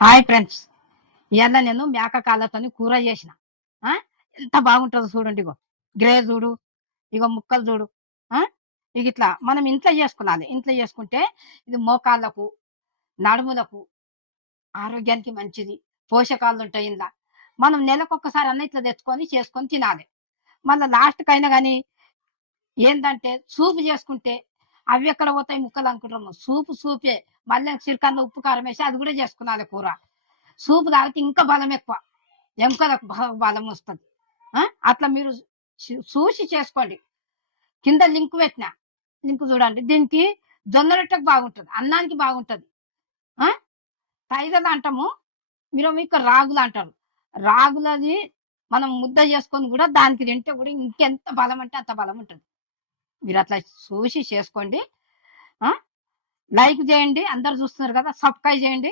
Hi friends. ఇవాళ నేను మేక కాళ్ళతోని కూర చేసిన. ఆ? ఎంత బాగుంటుందో చూడండి. ఇగో గ్రే చూడు, ఇగో ముక్కలు చూడు. ఆ? ఇక ఇట్లా మనం ఇంట్లో చేసుకున్నాలి. ఇంట్లో చేసుకుంటే ఇది మోకాళ్ళకు, నడుములకు, ఆరోగ్యానికి మంచిది. పోషకాలు ఉంటాయి ఇందులో. మనం నెలకొక్కసారి అన్న ఇట్లా తెచ్చుకొని చేసుకొని తినాలి. మళ్ళీ లాస్ట్కైనా కానీ ఏందంటే సూపు చేసుకుంటే అవి ఎక్కడ పోతాయి ముక్కలు అనుకుంటాము. సూపే. మళ్ళీ చిరకల్లో ఉప్పు కారం వేసి అది కూడా చేసుకున్నాలి కూర. సూపు తాగితే ఇంకా బలం ఎక్కువ. ఎముకలకు బలం వస్తుంది. అట్లా మీరు చూసి చేసుకోండి. కింద లింక్ పెట్టిన, లింక్ చూడండి. దీనికి జొన్న రొట్టెకు బాగుంటుంది, అన్నానికి బాగుంటుంది. తైదలు అంటాము, మీరు మీకు రాగులు అంటారు. రాగులది మనం ముద్ద చేసుకొని కూడా దానికి తింటే కూడా ఇంకెంత బలం అంటే అంత బలం ఉంటుంది. మీరు అట్లా చూసి చేసుకోండి. లైక్ చేయండి, అందరు చూస్తున్నారు కదా, సబ్స్క్రైబ్ చేయండి.